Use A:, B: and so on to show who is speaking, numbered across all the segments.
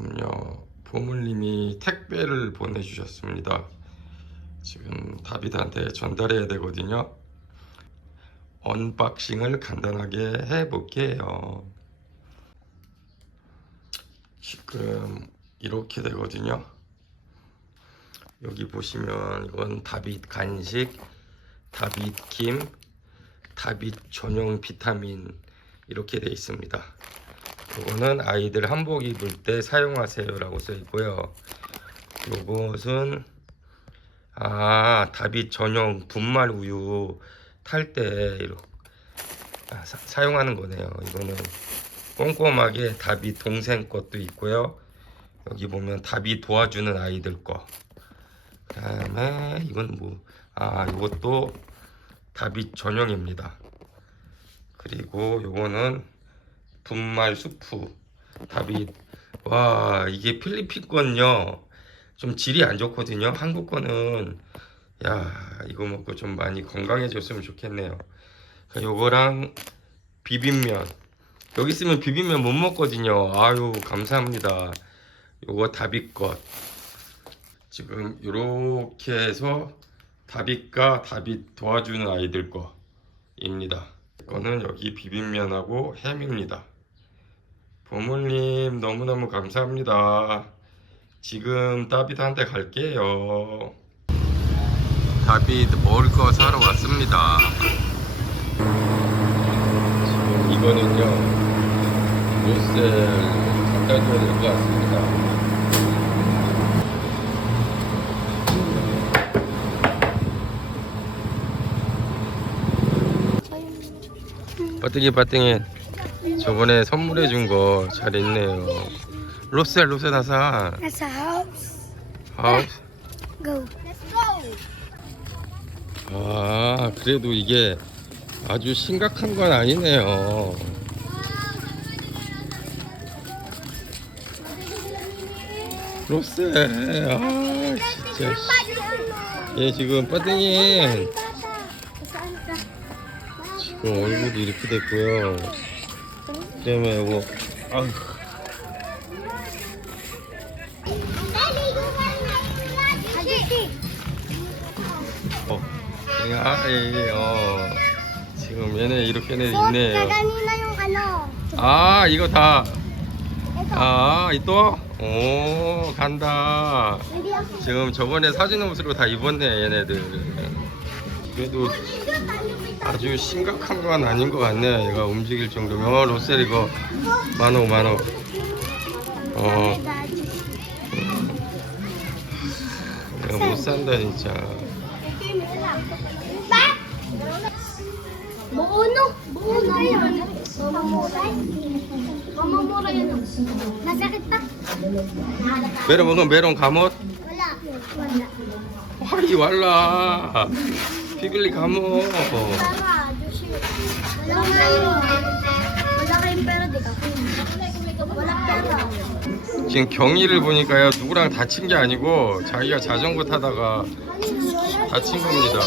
A: 지금요 보물님이 택배를 보내주셨습니다. 지금 다비드한테 전달해야 되거든요. 언박싱을 간단하게 해볼게요. 지금 이렇게 되거든요. 여기 보시면 이건 다빗 간식, 다빗 김, 다빗 전용 비타민 이렇게 돼 있습니다. 이거는 아이들 한복 입을 때 사용하세요라고 써 있고요. 요것은 아 다빗 전용 분말 우유 탈때 아, 사- 사용하는 거네요. 이거는 꼼꼼하게 다빗 동생 것도 있고요. 여기 보면 다빗 도와주는 아이들 거. 그다음에 이건 뭐 아 이것도 다빗 전용입니다. 그리고 요거는 분말 수프 다빗 와 이게 필리핀 건요 좀 질이 안 좋거든요. 한국 거는 야 이거 먹고 좀 많이 건강해졌으면 좋겠네요. 요거랑 비빔면 여기 있으면 비빔면 못 먹거든요. 아유 감사합니다. 요거 다빗 것 지금 요렇게 해서 다빗과 다빗 도와주는 아이들 거입니다. 이거는 여기 비빔면하고 햄입니다. 보물님 너무너무 감사합니다. 지금 다빗한테 갈게요. 다빗 먹을 거 사러 왔습니다. 지금 이거는요 로셀 갖다 줘야 될 것 같습니다. 빠뜨기 빠뜨기 저번에 선물해 준거잘 있네요. 로셀 로셀 하사
B: Nasa house.
A: 하우스.
B: Go. Let's go.
A: 아 그래도 이게 아주 심각한 건 아니네요. 로셀 아 진짜 씨. 얘 지금 빠뜨기 지금 얼굴이 이렇게 됐고요. 그다음에 이거 아휴 어, 야, 이, 어, 지금 얘네 이렇게 네 있네요. 아, 이거 다, 아, 이 또? 오, 간다. 지금 저번에 사진 옷으로 다 입었네, 얘네들. 그래도 아주 심각한 건 아닌 것 같네. 얘가 움직일 정도면. 어, 로셀 이거 만호, 만호. 어, 내가 못 산다, 진짜.
B: Yun. Nasakit pa?
A: 메론 먹으면 메론 감옷?
B: Wala. Wala.
A: 화이 왈라. 피글리
B: pera.
A: 지금 경위를 보니까요 누구랑 다친 게 아니고 자기가 자전거 타다가 다친 겁니다.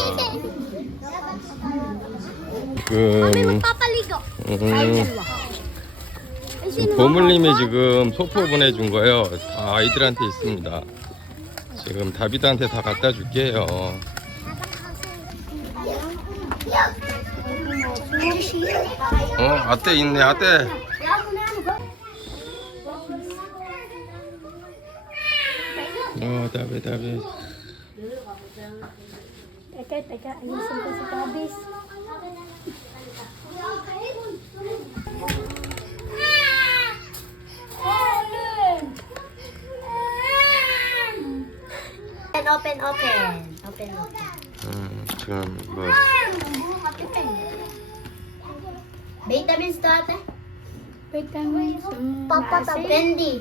A: 지금
B: Papaligo.
A: 음, 보물님이 지금 소포 보내준 거요. 다 아이들한테 있습니다. 지금 다비드한테 다 갖다 줄게요. 어, 아떼 있네, 아떼. 어, 다비, 다비.
B: Teka, teka. Ayusin ko si Tabis. Open, open, open. Open, open.
A: 음, 지금 뭐
B: Vitamins to ate? Vitamins. Papa, candy.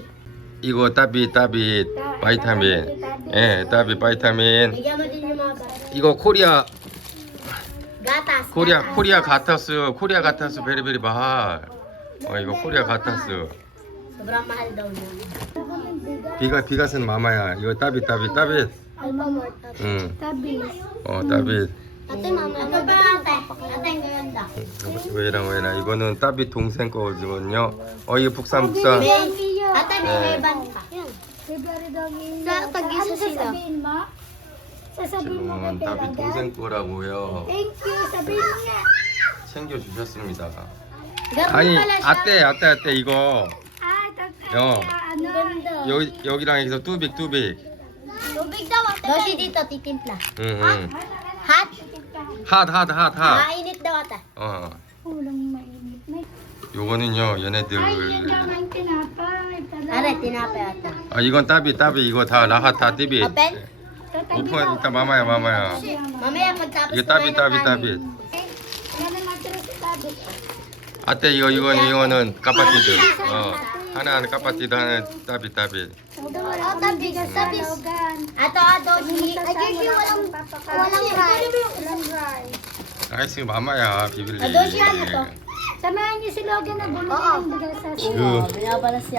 A: 이거 따비 따비 바이타민. 예, 따비 바이타민.
B: Bigyan mo din yung mga bata.
A: 이거 코리아
B: Gatas.
A: 코리아
B: gatas.
A: 코리아 가타스 코리아 가타스 베리베리 바할. 어 이거 코리아 가타스.
B: Sobrang mahal daw niya.
A: 비가 비가슨 마마야. 이거 따비 따비 따비. 응. 어 따비.
B: Ate, mama. Ate, ba ate?
A: 왜라 왜라 이거는 따비 동생 거거든요. 어 이거 북산 북산.
B: Baby,
C: Ate, may
A: Eh.
C: heban ka.
B: February daw ngayon.
C: Sa tag-isa
B: Ano
C: sila.
B: sasabihin mo? Sasabihin mo kay
A: 지금은 따비
B: Telaga?
A: 동생 거라고요.
B: Thank you. Sabihin mo nga.
A: 챙겨 주셨습니다.
C: Ganun
A: 아니,
C: pala siya.
A: 아떼, 아떼, 아떼, 이거.
B: Ah, tatay.
A: 어.
B: Ano?
A: 여기, 여기랑 여기서 뚜빅, 뚜빅.
C: Tubig daw, ate. Doshi dito, titimpla.
A: 응, 응.
C: Hot?
A: 핫, 핫, 핫, 핫.
C: Mainit daw, ate.
A: 어.
B: Ulang mainit. May...
A: 요거는요, 얘네들.
B: Tinapay.
C: Tinapay.
A: 아, 이건 따비, 따비. 이거 다 라하타, 띠비.
C: Open?
A: 오픈, 일단 마마야, 마마야.
C: Mamaya
A: 이게 따비, 따비. 따비.
B: Yan ang matira sa tabi.
A: 아떼, 이거, 이건, 이거는 까파티드. 어. 하나는 까파티드, 하나는 따비, 따비.
B: Oh,
C: tabi. Ato, adoshi. Ay, Joshi, walang, walang rice.
B: Walang rice.
A: 아이스 마마야, 비빌리.
C: 아저씨 하나 더.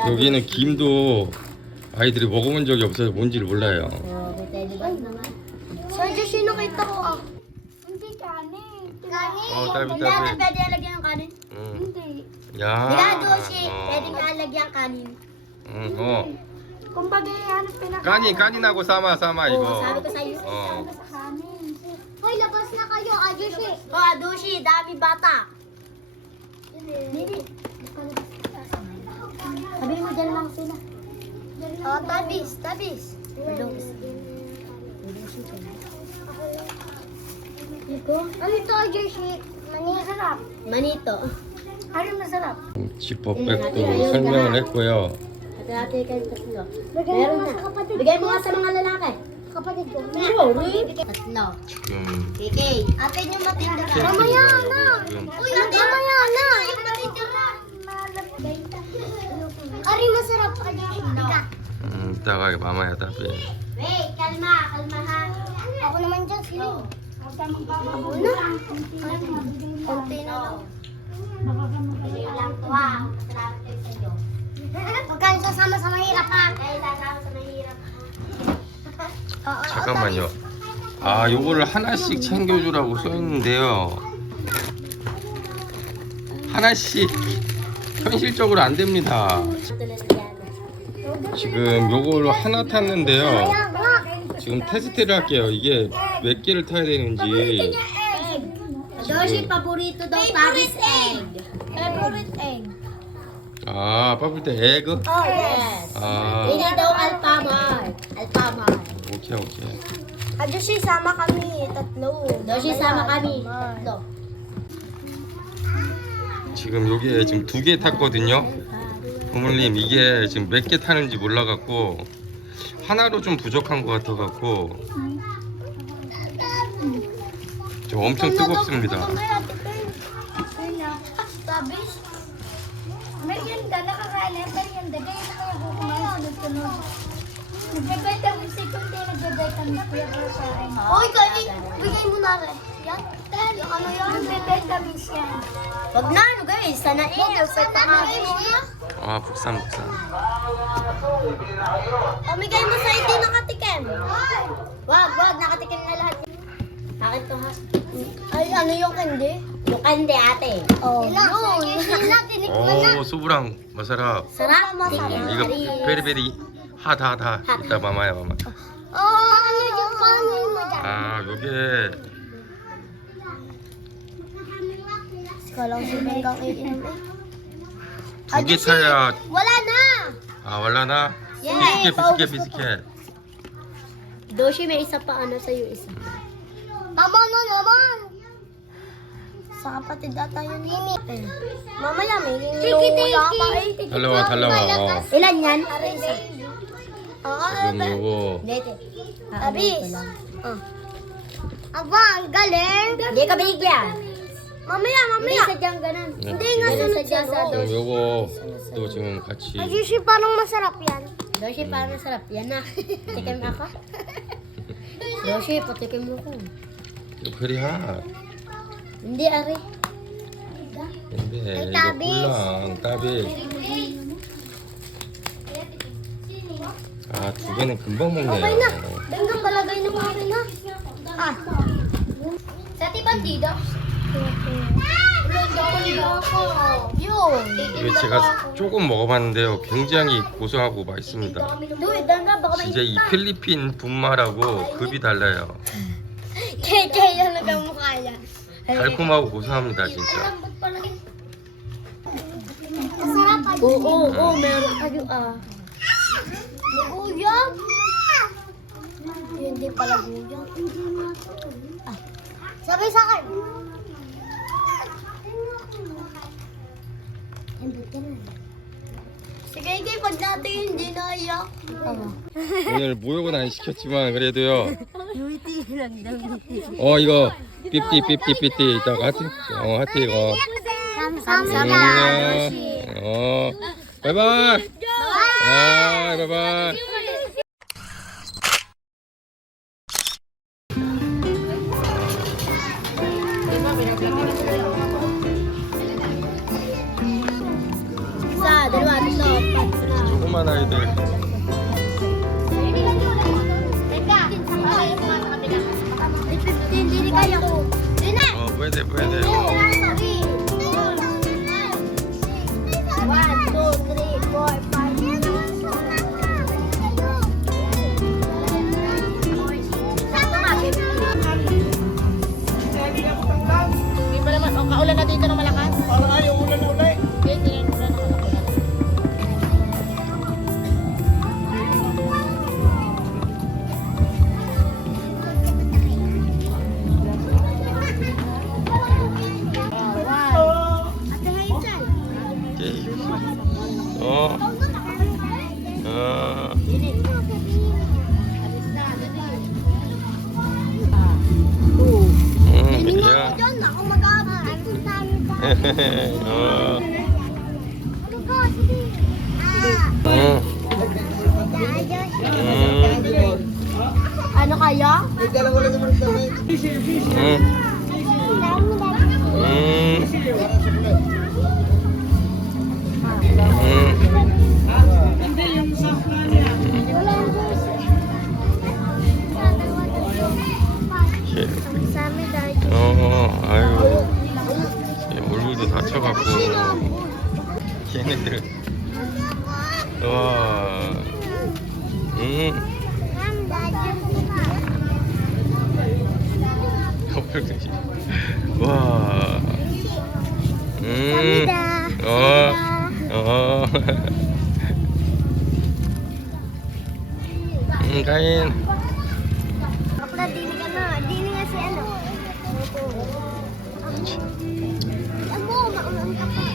A: 여기는 김도 아이들이 먹어본 적이 없어서 뭔지를 몰라요.
C: Oh, ah.
A: Oh,
C: alagyan ng kanin.
A: 응.
B: Hindi.
A: 야.
C: Hindi ka, Joshi.
A: 어.
C: Pwede ka alagyan kanin.
A: 응, 어.
B: Kumbaga yan, pinaka...
A: 까니 까니나고 싸마 싸마
C: Oo,
A: 이거.
C: sabi ko sa'yo.
A: 어.
B: sa kanin.
C: Hoy, labas na kayo, Adushi. Oh, Adushi, dami bata. Dili. Sabi mo dyan lang sila. Oh, tabis, tabis. Ano ito, Adushi? Manito. Manito.
B: Ano masarap?
A: 지퍼백도 설명을 했고요.
C: Ate, ate, kayo tatlo. Meron na. Bigay mo nga sa mga lalaki. Kapatid ko. Sorry. Tatlo.
A: 지금
C: KK. Ate niyo matinda ka.
A: 케이크가
C: Mamaya na.
A: 지금
C: Uy, ate, mamaya na. Kapatid ko na. Ari, masarap ka dyan.
A: 음, 이따가 마마야 답이.
C: Wait, kalma, kalma ha. Ako naman dyan, sino? Ako na. Konti na lang.
A: 잠깐만요. 아, 요거를 하나씩 챙겨주라고 써 있는데요. 하나씩 현실적으로 안 됩니다. 지금 요걸로 하나 탔는데요. 지금 테스트를 할게요. 이게 몇 개를 타야 되는지.
C: Doshi, paborito daw Paris egg. Favorite egg.
A: 아, 빠질 때 에그?
C: Oh, yes.
A: 아,
C: Hindi daw alpamar. Alpamar.
A: 오케이, 오케이.
C: Ah, Doshi, sama kami. Tatlo. Doshi, sama kami. Tatlo.
A: 지금 요게 지금 두 개 탔거든요. 부모님 이게 지금 몇 개 타는지 몰라갖고 하나로 좀 부족한 것 같아갖고 좀 엄청 뜨겁습니다.
B: Tabis. Merienda, nakakain. Merienda, ganyan na kayo kukumain sunod-sunod. Nagbe-vitamin C kundi nagbe-vitamin C ako sa akin.
C: Hoy, kami. Bigay mo na rin. Yan. Yung ano yan?
B: Nagbe-vitamin C yan.
C: Wag na, ano guys. Sana eh. Sana
A: 아 국산 국산.
C: Pamigay mo sa hindi nakatikim. Wag, wag. Nakatikim na lahat. Bakit to ha? Ay, ano yung kandi? Yung kandi ate. Oh, yun. Yun na, tinikman na.
A: 오 소브랑 마사라.
C: Sarap, masarap.
A: 이거 베리베리 하다하다. 이따 마마야 마마.
C: Oh, ano yung paano mo dyan?
A: 아 요게
C: Kalang si Bengang iinom eh.
A: 두개 타야
C: Wala na!
A: 아 wal라나.
C: Yeah.
A: 비스켓 비스켓 비스켓.
C: Doshi, may isa pa ano sa'yo isa. Tama na naman! Sa kapatid ata yun. Mamaya may hinilungo yata eh.
A: 달라와 달라와. 어.
C: Ilan yan? Isa. Oo,
A: 지금 요거
C: Dete. Abis. Oh. Aba, ang galing. Hindi ka bigyan. Mamaya, mamaya. Hindi sadyang ganun.
A: 네,
C: Hindi nga
A: 지금
C: sunod sa
A: 그럼 요거 또 지금 같이
C: Doshi, parang masarap yan. Doshi, parang masarap. Yan na. Tikim ako. Doshi, patikim mo ko.
A: 베리 핫.
C: Hindi, Ari.
A: 근데 이거
C: 따비.
A: 꿀랑 따비. 아두 개는 금방 먹네요.
C: Hanggang palagay ng akin na. Ah. Sa tiban dito?
A: 이거 제가 조금 먹어봤는데요. 굉장히 고소하고 맛있습니다. 진짜 이 필리핀 분말하고 급이 달라요.
C: Na kamukha yan.
A: 달콤하고 고소합니다, 진짜.
C: Oo, meron kayo ah. Uyang? Hindi pala buyang. Ah. Sabi sa akin. Natin hindi naiyak. Ano?
A: 오늘 모욕은 안 시켰지만 그래도요. 어 이거 삐삐 삐삐 삐삐 이따가 하트 어 하트 이거.
C: 감사합니다, 아저씨.
A: 어 바이바이. 아 바이바이. 어.
C: Go, sige. Ah.
A: 응. 응.
C: Ano kaya?
A: 응. 응. 응.
C: Sa amin dahil
A: 어, 아유. 이 얼굴도 다쳐갖고. 걔네들. 와. 응. 커플들이. 와. 음. 어. 어. 음, 가인.
C: Kapag dini ka na, dini nga si ano. Ano, maulan ka pa.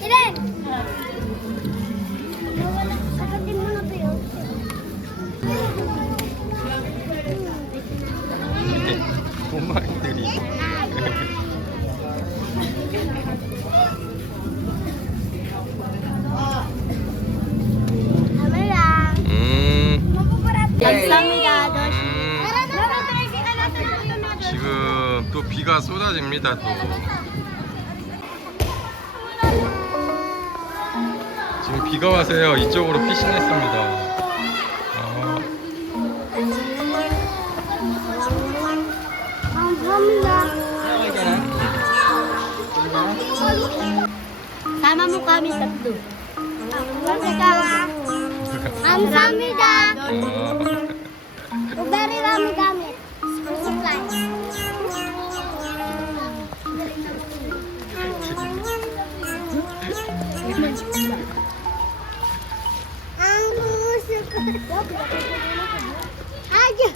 C: Ilan! Sagatin mo na tayo.
A: 꼬마애 비가 쏟아집니다 또 지금 비가 와서요 이쪽으로 피신했습니다 어,
C: Sama mo kami sa tatlo. Kamsahamnida.
A: 어.
C: Very rami gamit. Ang gusto ko. Ayo.